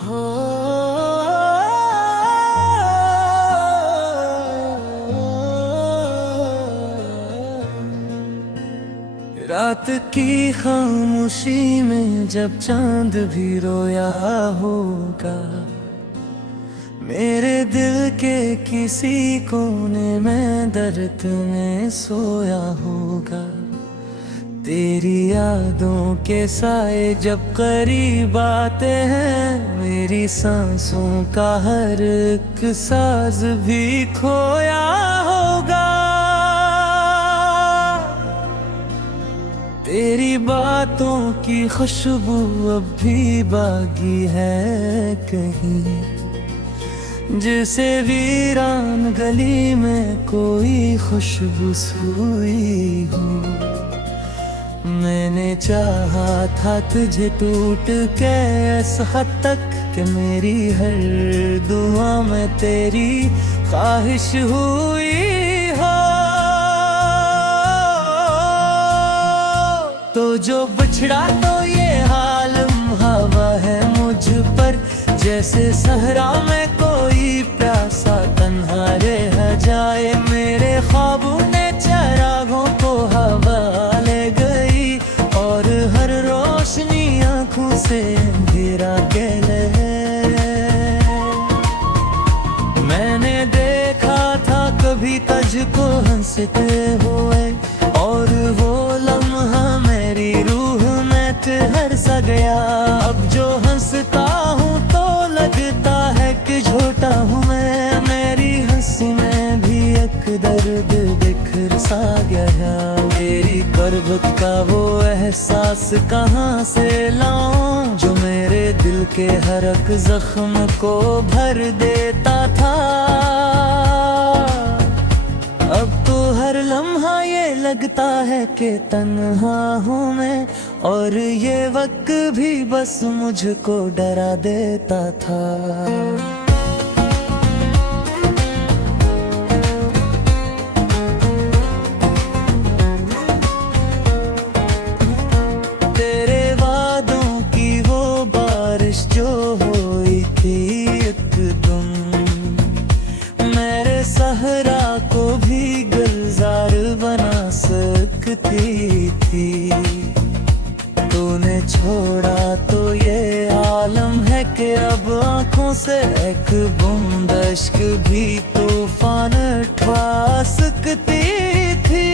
हो रात की खामोशी में जब चांद भी रोया होगा, मेरे दिल के किसी कोने में दर्द में सोया होगा। तेरी यादों के साए जब करीब आते हैं, मेरी सांसों का हर एक साज भी खोया होगा। तेरी बातों की खुशबू अब भी बाकी है कहीं, जैसे वीरान गली में कोई खुशबू सोई हो। मैंने चाहा था तुझे टूट के इस हद तक कि मेरी हर दुआ में तेरी ख्वाहिश हुई हो। तो जो बिछड़ा तो ये हालम हवा है मुझ पर, जैसे सहरा में कोई प्यासा तन्हा रह जाए। मेरे ख्वाबों ने चरागों को हवा ले गई, और हर रोशनी आंखों से अंधेरा के ले। मैंने देखा था कभी तुझको हंसते हुए, और वो लम्हा मेरी रूह में ठहर सा गया। अब जो हंसता हूँ तो लगता है कि झूठा हूँ मैं, मेरी हंसी में भी एक दर्द बिखर सा गया। तेरी कर्ब का वो एहसास कहाँ से लाऊं, जो मेरे दिल के हर एक जख्म को भर देता था। अब तो हर लम्हा ये लगता है कि तन्हा हूँ मैं, और ये वक्त भी बस मुझको डरा देता था। तेरे वादों की वो बारिश जो हुई थी एकदम, मेरे सहरा को भी गुलजार बना सकती थी। तूने छोड़ा तो ये आलम है कि अब आंखों से एक बूंद अश्क भी तूफान उठवा सकती थी।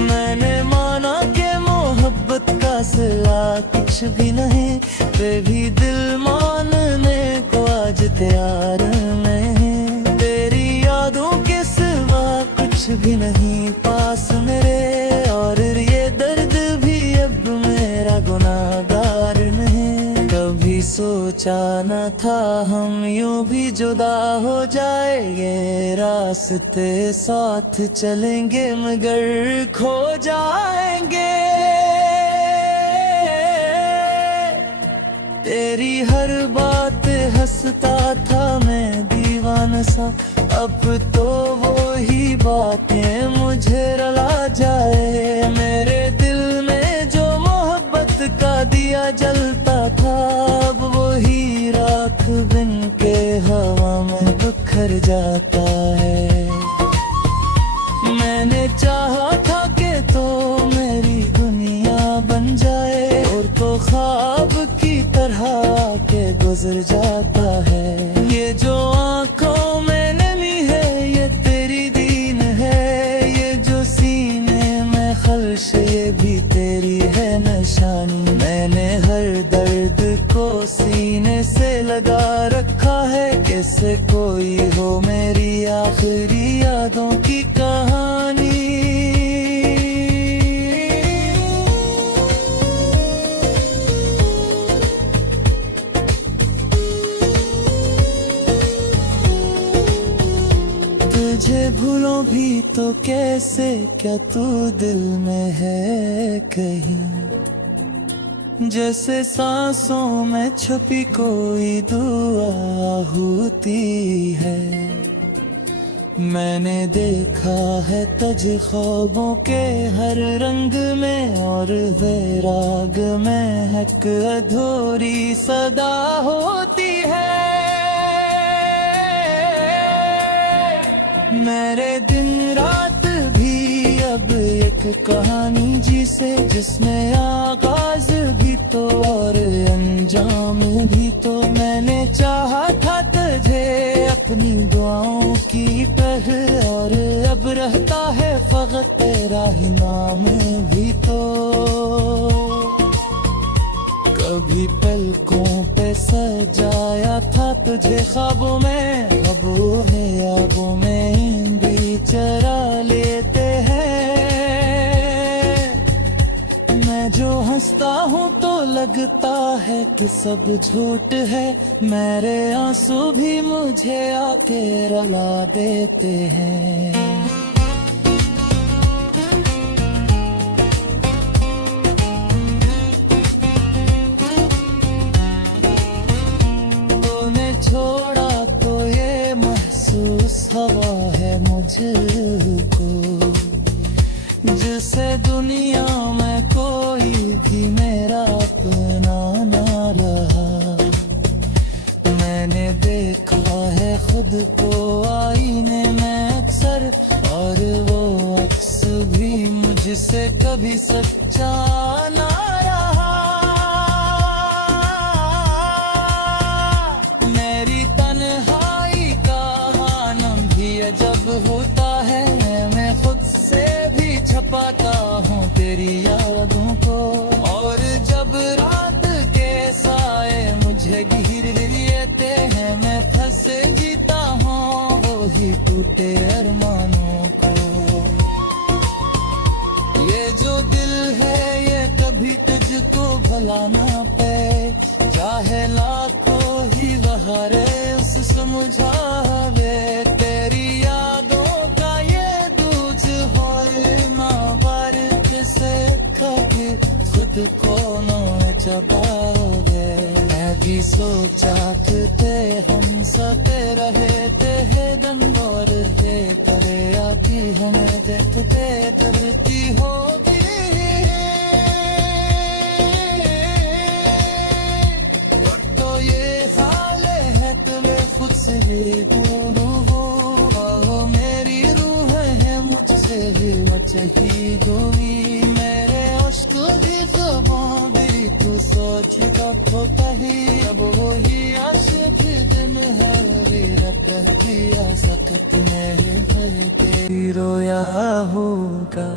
मैंने माना कि मोहब्बत का सिला कुछ भी नहीं, फिर भी दिल मानने को आज तैयार नहीं। तेरी यादों के सिवा कुछ भी नहीं पास मेरे, और ये दर्द भी अब मेरा गुनाहगार नहीं। कभी सोचा न था हम यूं भी जुदा हो जाएंगे, रास्ते साथ चलेंगे मगर खो जाएंगे। तेरी हर बात हंसता था मैं दीवाना सा, अब तो वो ही बातें मुझे रुला जाए। मेरे दिल में जो मोहब्बत का दिया जलता था, अब वो ही राख बिन के हवा में बिखर जाता है। मैंने चाहा था कि तो मेरी दुनिया बन जाए, और तो ख्वाब की तरह के गुजर जाता है। ये जो आंखों में नमी है ये तेरी दीन है, ये जो सीने में खल्श ये भी तेरी है निशानी। मैंने हर दर्द को सीने से लगा रखा है, कैसे कोई हो मेरी आखिरी यादों की कहानी। तुझे भूलो भी तो कैसे, क्या तू दिल में है कहीं, जैसे सांसों में छुपी कोई दुआ होती है। मैंने देखा है तुझे ख्वाबों के हर रंग में, और वैराग में एक अधूरी सदा होती है। मेरे दिन रात भी अब एक कहानी जिसे, जिसमें आगाज भी तो और अंजाम भी तो। मैंने चाहा था तुझे अपनी दुआओं की तरह, और अब रहता है फकत तेरा ही नाम भी तो। कभी पलकों पे सजाया था तुझे ख्वाबों में, अब वो है यादों में भी चरा लेते हैं। मैं जो हंसता हूँ तो लगता है कि सब झूठ है, मेरे आंसू भी मुझे आके रुला देते हैं। छोड़ा तो ये महसूस हवा है मुझको, जिसे दुनिया में कोई भी मेरा अपना ना रहा। मैंने देखा है खुद को आईने में अक्सर, और वो अक्स भी मुझसे कभी सच्चा ना रहा। जब होता है मैं खुद से भी छपाता हूँ तेरी यादों को, और जब रात के साए मुझे घिर लेते हैं, मैं फंसे जीता हूँ वो ही टूटे अरमानों को। ये जो दिल है ये कभी तुझको भुला ना पाए, चाहे लाखों ही बहारे उस समझावे। तेरी यादों का ये दूज होए मावर से कभी खुद को न चबाओगे। मैं भी सोचा थे हम सते रहे थे दन, और ये परे आती हमें देखते तरती होगी। दूर हो मेरी रूह है मुझसे ही वही दूरी। मेरे उश्क की ज़ुबान मेरी तू सोच का पहली, अब वही आशिक दिन है रत किया सकत में रोया होगा।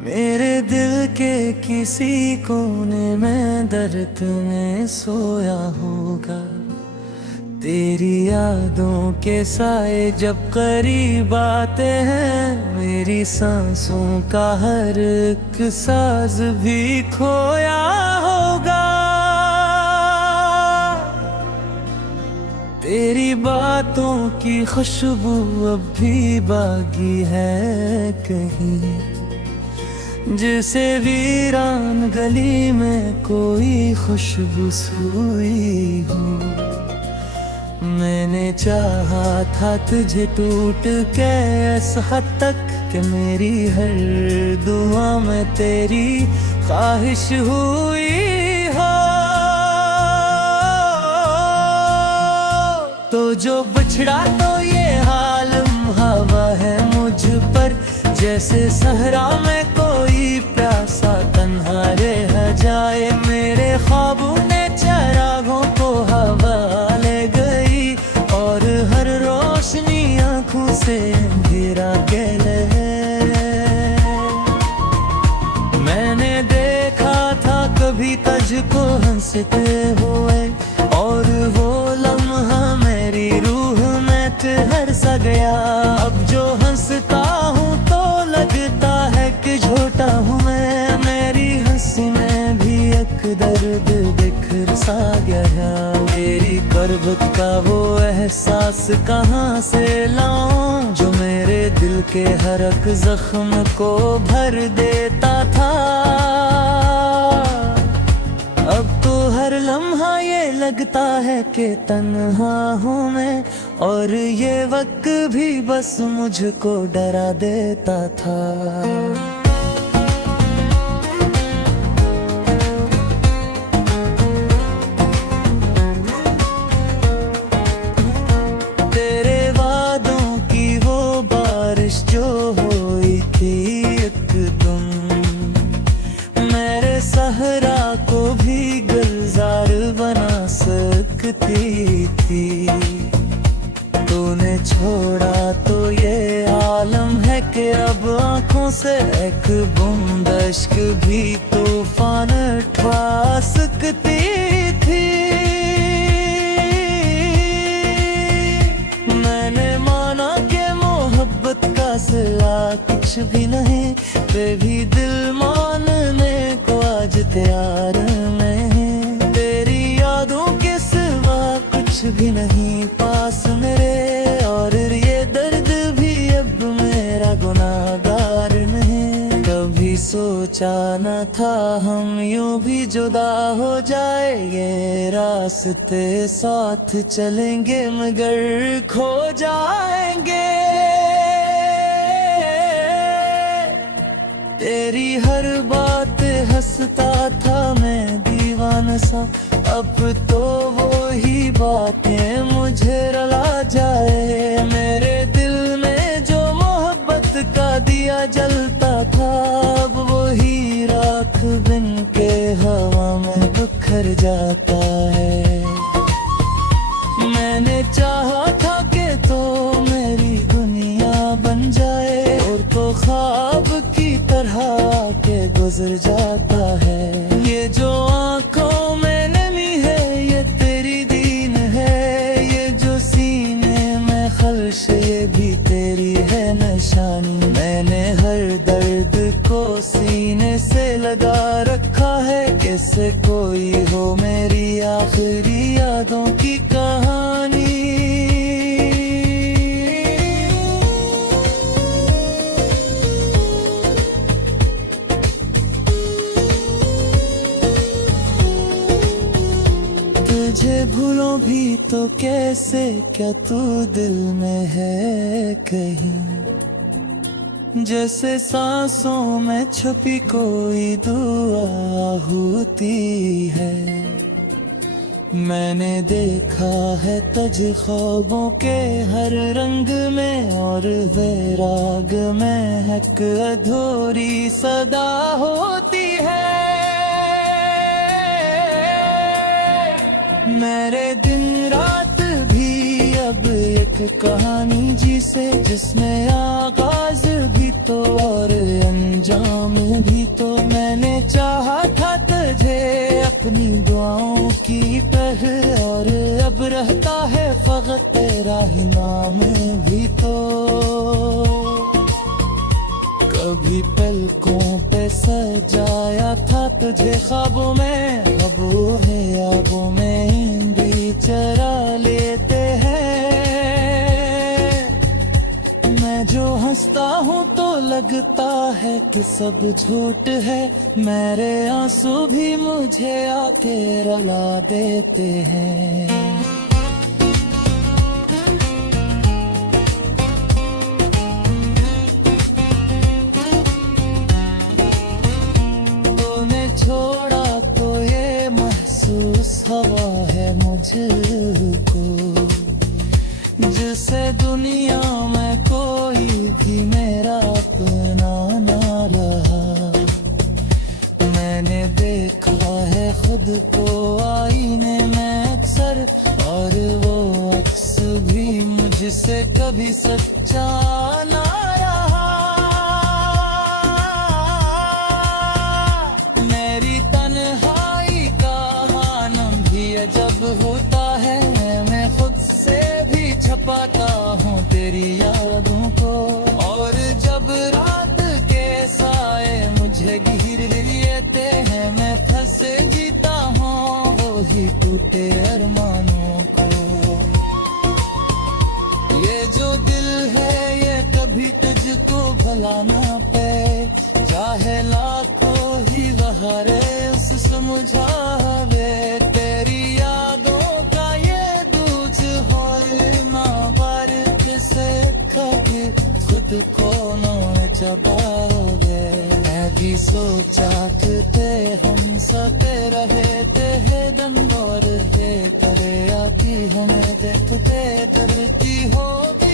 मेरे दिल के किसी कोने में दर्द में सोया होगा। तेरी यादों के साए जब करीब आते हैं, मेरी सांसों का हर एक साज भी खोया होगा। तेरी बातों की खुशबू अब भी बागी है कहीं, जिसे वीरान गली में कोई खुशबू सोई हो। मैंने चाहा था तुझे टूट के इस हद तक कि मेरी हर दुआ में तेरी ख्वाहिश हुई हो। तो जो बिछड़ा तो ये हालम हवा है मुझ पर, जैसे सहरा में कोई प्यासा तन्हा रह जाए। मेरे ख्वाबों ने चरागों को हवा ले गई, और हर रोशनी आंखों से अंधेरा के ले। मैंने देखा था कभी तुझको हंसते हुए, और वो लम्हा मेरी रूह में ठहर सा गया। अब जो हंसता हूँ तो लगता है कि झूठा हूँ मैं, मेरी हंसी में भी एक दर्द बिखर सा गया। तेरी कर्ब का वो एहसास कहाँ से लाऊं, जो मेरे दिल के हर एक जख्म को भर देता था। अब तो हर लम्हा ये लगता है कि तन्हा हूँ मैं, और ये वक्त भी बस मुझको डरा देता था। तेरे वादों की वो बारिश जो हुई थी एकदम, मेरे सहरा को भी गुलजार बना सकती थी। तूने छोड़ा तो ये आलम है कि अब आंखों से एक बूंद अश्क भी तूफान उठा सकती थी। मैंने माना कि मोहब्बत का सिला कुछ भी नहीं, फिर भी दिल मानने को आज तैयार नहीं। तेरी यादों के सिवा कुछ भी नहीं पास मेरे, और ये दर्द भी अब मेरा गुनाहगार नहीं। कभी सोचा न था हम यूं भी जुदा हो जाएंगे, रास्ते साथ चलेंगे मगर खो जाएंगे। तेरी हर बात हंसता था मैं दीवाना सा, अब तो वो ही बातें मुझे रुला जाए। मेरे दिल में जो मोहब्बत का दिया जलता था, अब वो ही राख बिन के हवा में बिखर जाता है। मैंने चाहा था कि तो मेरी दुनिया बन जाए, और तो ख्वाब की तरह के गुजर जाता है। ये जो आंखों में नमी है ये तेरी दीन है, ये जो सीने में खल्श ये भी तेरी है निशानी। मैंने हर दर्द को सीने से लगा रखा है, कैसे कोई हो मेरी आखिरी यादों की कहानी। तुझे भूलों भी तो कैसे, क्या तू दिल में है कहीं, जैसे सांसों में छुपी कोई दुआ होती है। मैंने देखा है तुझ ख्वाबों के हर रंग में, और वैराग में एक अधूरी सदा होती है। मेरे दिन रात भी अब एक कहानी जी से, जिसमें आगाज भी तो और अंजाम भी तो। मैंने चाहा था तुझे अपनी दुआओं की तरह, और अब रहता है फकत तेरा ही नाम भी तो। कभी पलकों पे सजाया था तुझे ख्वाबों में, अब वो है यादों में भी चरा लेते हैं। मैं जो हंसता हूँ तो लगता है कि सब झूठ है, मेरे आंसू भी मुझे आके रुला देते हैं। छोड़ा तो ये महसूस हवा है मुझको, जिसे दुनिया में कोई भी मेरा अपना ना रहा। मैंने देखा है खुद को आईने में अक्सर, और वो अक्स भी मुझसे कभी सच्चा ना रहा। जब होता है मैं खुद से भी छपाता हूँ तेरी यादों को, और जब रात के साए मुझे घिर लेते हैं मैं फंसे जीता हूँ वो ही टूटे अरमानों को। ये जो दिल है ये कभी तुझको भला ना पे, चाहे लाखों ही बहारे उस समझावे। तेरी यादों सोचाते हम सके रहे थे दन और ये करे आती हमें देखते डरती होगी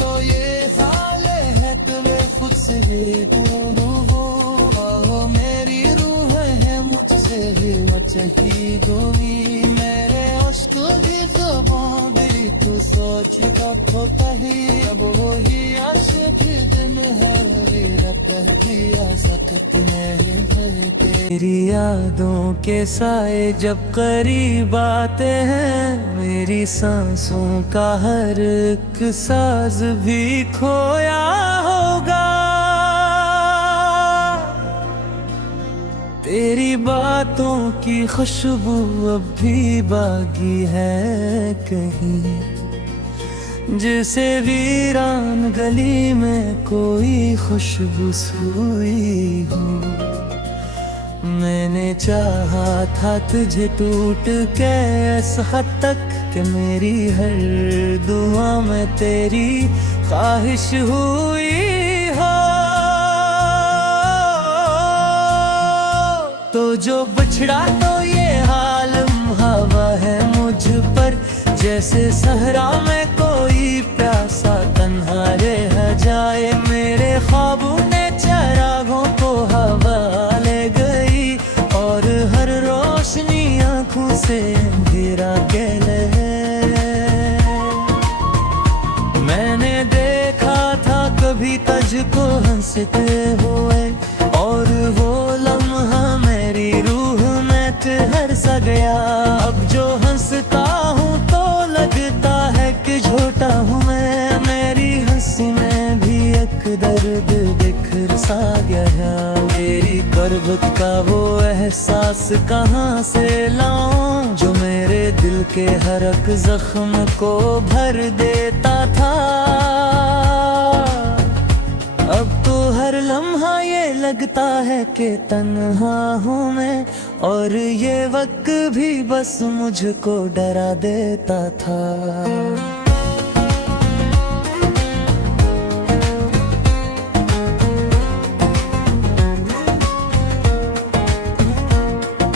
तो ये हाल है तुम्हें खुद से भी दूर हो मेरी रूह है मुझसे ही वचही गोवी मेरे अश्क की ज़बान मेरी तू सोच का खोता ही अब वही आशिक दिन हरी रहती सकत नहीं तेरी यादों के साए जब करीब आते हैं मेरी सांसों का हर एक साज भी खोया होगा तेरी बातों की खुशबू अब भी बाकी है कहीं जैसे वीरान गली में कोई खुशबू सोई हो मैंने चाहा था तुझे टूट के इस हद तक कि मेरी हर दुआ में तेरी ख्वाहिश हुई हो तो जो बछड़ा तो ये हालम हवा है मुझ पर जैसे सहरा में कोई प्यासा तन्हा रह जाए मेरे ख्वाबों ने चरागों को हवा ले गई और हर रोशनी आंखों से अंधेरा के ले मैंने देखा था कभी तुझको हंसते हुए और वो लम्हा मेरी रूह में ठहर सा गया अब जो हंसता हूँ तो लगता है कि झूठा हूँ मैं मेरी हंसी में भी एक दर्द बिखर सा गया मेरी गुर्बत का वो एहसास कहाँ से लाऊं जो मेरे दिल के हर एक जख्म को भर देता था अब तो हर लम्हा ये लगता है कि तन्हा हूँ मैं और ये वक्त भी बस मुझको डरा देता था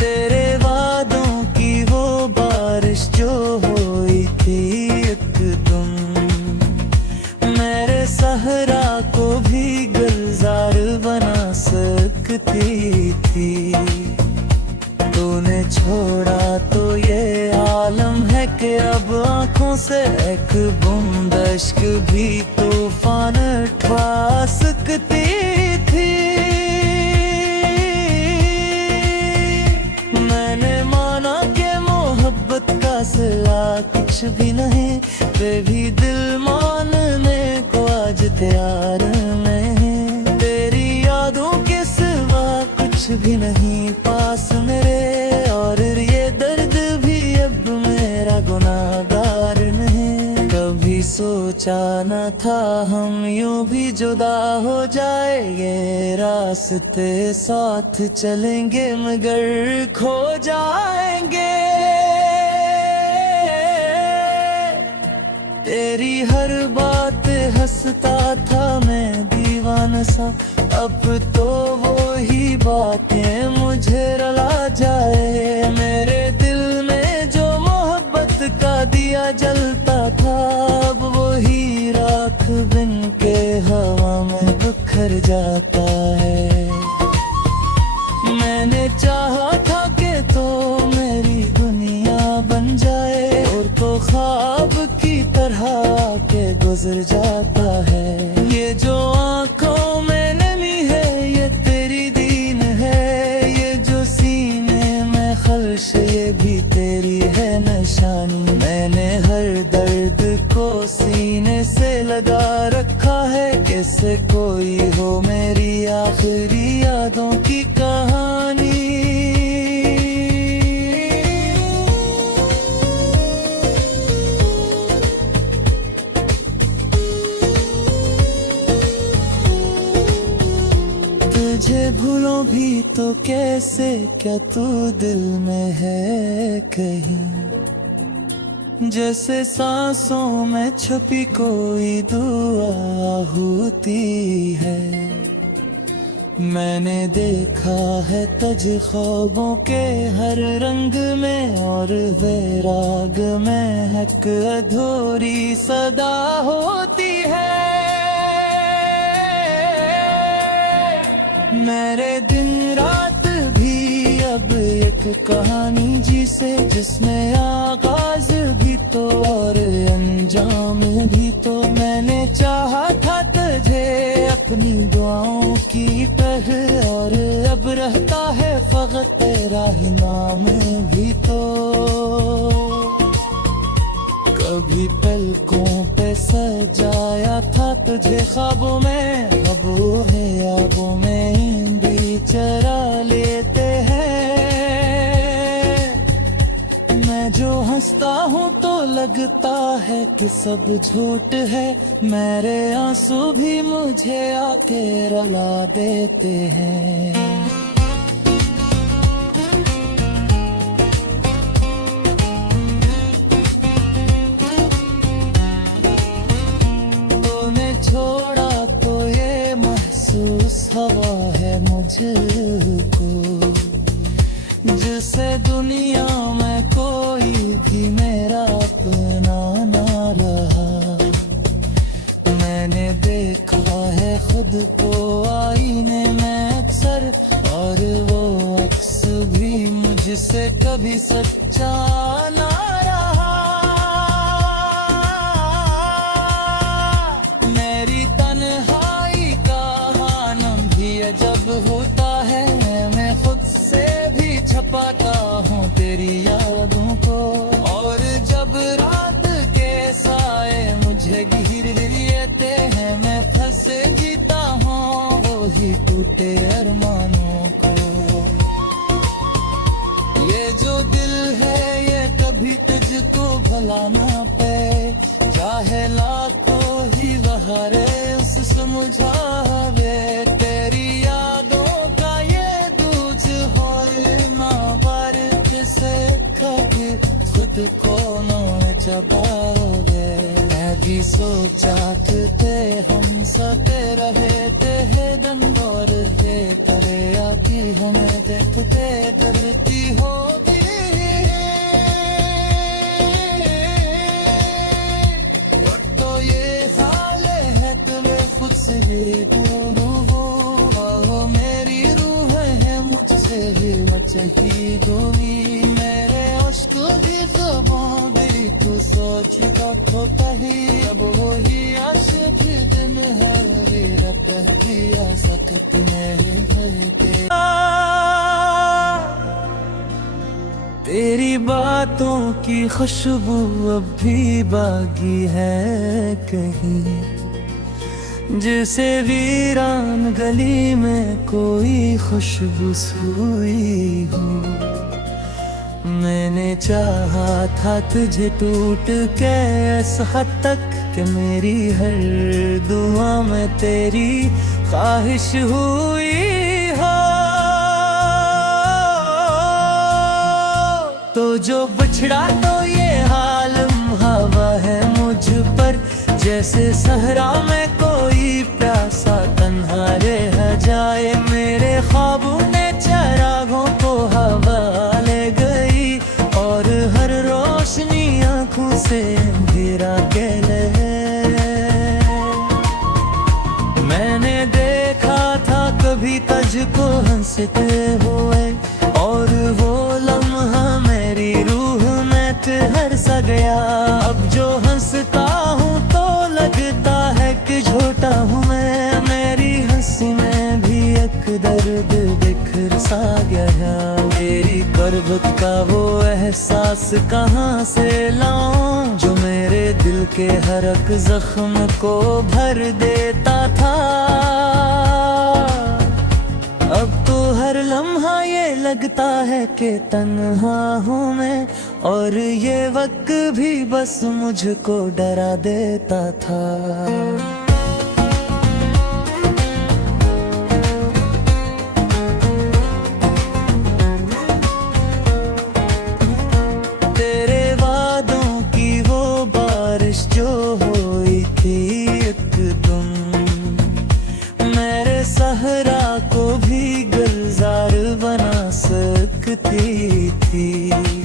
तेरे वादों की वो बारिश जो हुई थी एकदम मेरे सहरा को भी गुलजार बना सकती थी तूने छोड़ा तो ये आलम है कि अब आंखों से एक बूंद अश्क भी तूफान उठवा सकती थी मैंने माना कि मोहब्बत का सिला कुछ भी नहीं वे भी दिल मानने को आज तैयार नहीं तेरी यादों के सिवा कुछ भी नहीं पास मेरे और ये दर्द भी अब मेरा गुनाहगार नहीं कभी सोचा न था हम यूं भी जुदा हो जाएंगे रास्ते साथ चलेंगे मगर खो जाएंगे तेरी हर बात हंसता था मैं दीवाना सा अब तो वो ही बातें मुझे रुला जाए मेरे दिल में जो मोहब्बत का दिया जलता था अब वो ही राख बिन के हवा में बिखर जाता है मैंने चाहा था कि तो मेरी दुनिया बन जाए और तो ख्वाब की तरह के गुजर जाता है ये जो आंखों में नमी है ये तेरी दीन है ये जो सीने में खल्श ये भी तेरी है निशानी मैंने हर दर्द को सीने से लगा रखा है कैसे कोई हो मेरी आखिरी यादों की कहानी तुझे भूलों भी तो कैसे क्या तू दिल में है कहीं जैसे सांसों में छुपी कोई दुआ होती है। मैंने देखा है तज ख्वाबों के हर रंग में, और वैराग में एक अधूरी सदा होती है। मेरे दिन रात भी अब एक कहानी जिसे, जिसने आगाज भी तो और अंजाम भी तो। मैंने चाहा था तुझे अपनी दुआओं की तरह, और अब रहता है फकत तेरा ही नाम भी तो। कभी पलकों पे सजाया था तुझे ख्वाबों में, अब वो है यादों में भी चरा लेते हैं। मैं जो हंसता हूँ तो लगता है कि सब झूठ है, मेरे आंसू भी मुझे आके रुला देते हैं। छोड़ा तो ये महसूस हवा है मुझको, जिसे दुनिया में कोई भी मेरा अपना ना रहा। मैंने देखा है खुद को आईने में अक्सर, और वो अक्स भी मुझसे कभी सच्चा ना रहा। जब होता है मैं खुद से भी छपाता हूँ तेरी यादों को, और जब रात के साए मुझे घेर लेते हैं, मैं फंस जीता हूँ वो ही टूटे अरमानों को। ये जो दिल है ये कभी तुझको भुला ना पाए, चाहे लाखों ही बहारे उस समझावे। तेरी यादों का ये दूज होए मावर, जिसे कभी खुद को न चबाओगे। मैं भी सोचा थे हम सते रहे थे दिन, और ये करे आकी हमें देखते करती होगी। मेरी रूह है मुझसे ही मचही गोली, मेरे अश्क भी ज़बां भी तू सोच का खोता ही। अब वही आशिक दिन है रत दिया सकत मेरे घर पे। तेरी बातों की खुशबू अब भी बाकी है कहीं, जिसे वीरान गली में कोई खुशबू सोई हो। मैंने चाहा था तुझे टूट के इस हद तक, कि मेरी हर दुआ में तेरी ख्वाहिश हुई हो। तो जो बिछड़ा तो ये हाल हवा है मुझ पर, जैसे सहरा में कोई प्यासा तन्हा रह जाए। मेरे ख्वाबों ने चरागों को हवा ले गई, और हर रोशनी आंखों से अंधेरा के ले। मैंने देखा था कभी तुझको हंसते हुए, और वो लम्हा मेरी रूह में ठहर सा गया। अब जो हंसता हूँ तो लगता है कि झूठा हूँ मैं, मेरी हंसी में भी एक दर्द बिखर सा गया। मेरी गुर्बत का वो एहसास कहाँ से लाऊं, जो मेरे दिल के हर एक जख्म को भर देता था। अब तो हर लम्हा ये लगता है कि तन्हा हूँ मैं, और ये वक्त भी बस मुझको डरा देता था। तेरे वादों की थी।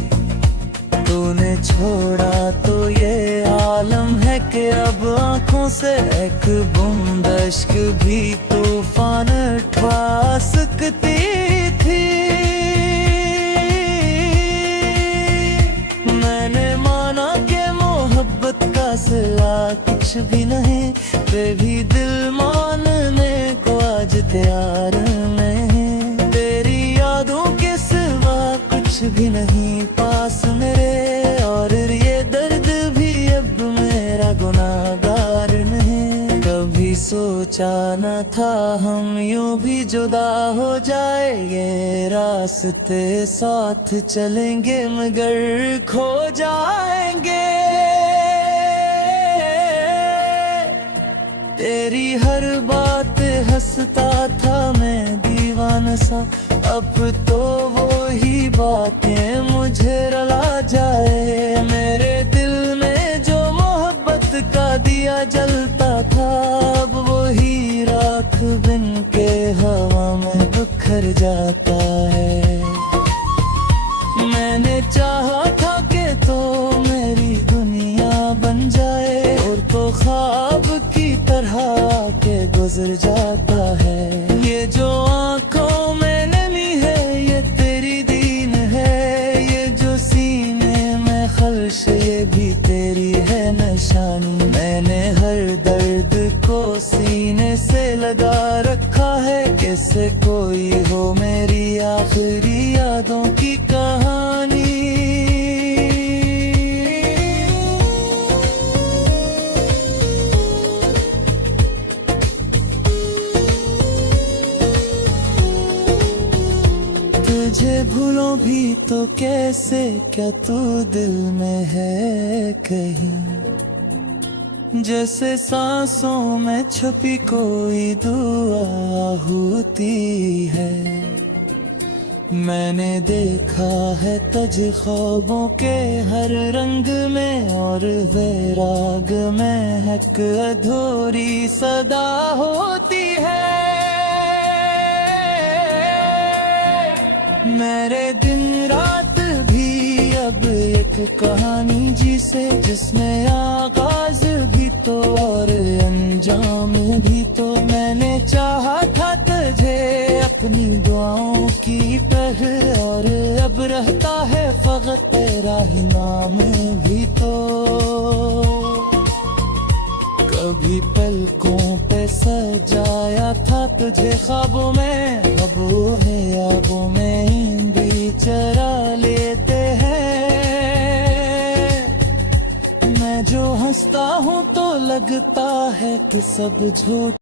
तूने छोड़ा तो ये आलम है कि अब आंखों से एक बूंद अश्क भी तूफान उठवा सकती थी। मैंने माना कि मोहब्बत का सिला कुछ भी नहीं, फिर भी दिल मानने को आज तैयार नहीं। तेरी यादों के सिवा कुछ भी नहीं पास मेरे, और ये दर्द भी अब मेरा गुनाहगार नहीं। कभी सोचा न था हम यूं भी जुदा हो जाएंगे, रास्ते साथ चलेंगे मगर खो जाएंगे। तेरी हर बात हंसता था मैं दीवाना सा, अब तो वो ही बातें मुझे रुला जाए। मेरे दिल में जो मोहब्बत का दिया जलता था, अब वो ही राख बिन के हवा में बिखर जाता है। मैंने चाहा था कि तो मेरी दुनिया बन जाए, और तो ख्वाब की तरह के गुजर जाता है। ये जो आंखों में नमी है ये तेरी दीन है, ये जो सीने में खल्श ये भी तेरी है निशानी। मैंने हर दर्द को सीने से लगा रखा है, कैसे कोई हो मेरी आखिरी यादों की कहानी। तुझे भूलो भी तो कैसे, क्या तू दिल में है कहीं, जैसे सांसों में छुपी कोई दुआ होती है। मैंने देखा है तुझ ख्वाबों के हर रंग में, और वैराग में एक अधूरी सदा होती है। मेरे दिन रात भी अब एक कहानी जिसे, जिसमें आगाज भी तो और अंजाम भी तो। मैंने चाहा था तुझे अपनी दुआओं की पर, और अब रहता है फकत तेरा ही नाम भी तो। कभी पलकों पे सजाया था तुझे ख्वाबों में, अब वो है यादों में भी चरा लेते हैं। मैं जो हंसता हूँ तो लगता है कि सब झूठ